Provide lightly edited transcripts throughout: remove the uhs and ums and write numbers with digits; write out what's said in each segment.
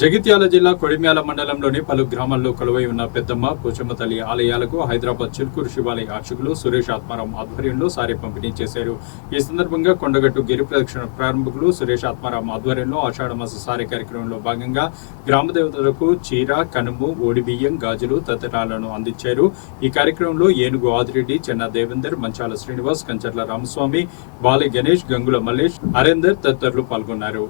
జగిత్యాల జిల్లా కొడిమ్యాల మండలంలోని పలు గ్రామాల్లో కొలువై ఉన్న పెద్దమ్మ పోచమ్మ తల్లి ఆలయాలకు హైదరాబాద్ చిలుకూరు శివాలయ అర్చకులు సురేష్ ఆత్మారాం ఆధ్వర్యంలో సారే పంపిణీ చేశారు. ఈ సందర్భంగా కొండగట్టు గిరి ప్రదక్షిణ ప్రారంభకులు సురేష్ ఆత్మారాం ఆధ్వర్యంలో ఆషాఢమాస సారే కార్యక్రమంలో భాగంగా గ్రామ దేవతలకు చీర, కనుము, ఓడిబియ్యం, గాజులు తదితరాలను అందించారు. ఈ కార్యక్రమంలో ఏనుగు ఆదిరెడ్డి, చెన్నా దేవేందర్, మంచాల శ్రీనివాస్, కంచర్ల రామస్వామి, బాలె గణేష్, గంగుల మల్లేష్, హరేందర్ తదితరులు పాల్గొన్నారు.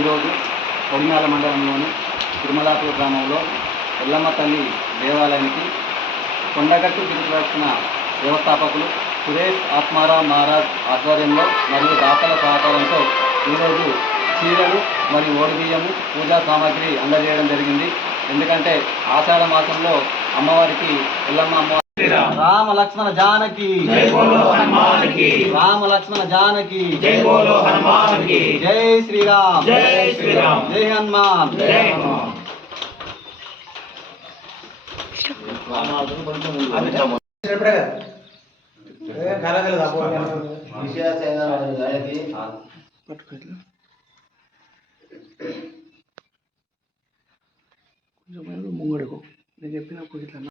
ఈరోజు కొడిమ్యాల మండలంలోని తిరుమలాపూర్ గ్రామంలో ఎల్లమ్మ తల్లి దేవాలయానికి కొండగట్టు గిరి ప్రదక్షిణ వ్యవస్థాపకులు సురేష్ ఆత్మారాం మహారాజ్ ఆధ్వర్యంలో మరియు దాతల సహకారంతో ఈరోజు చీరలు మరియు ఓడిబియ్యము, పూజా సామాగ్రి అందజేయడం జరిగింది. ఎందుకంటే ఆషాఢ మాసంలో అమ్మవారికి ఎల్లమ్మ అమ్మవారి రామ లక్ష్మణ జానకి జై బోలో హనుమాన్ కి, రామ లక్ష్మణ జానకి జై బోలో హనుమాన్ కి, జై శ్రీరామ్ జై శ్రీరామ్, జై హనుమాన్ జై హనుమాన్. ముంగడుకో నేను చెప్పినప్పుడు ఇట్లా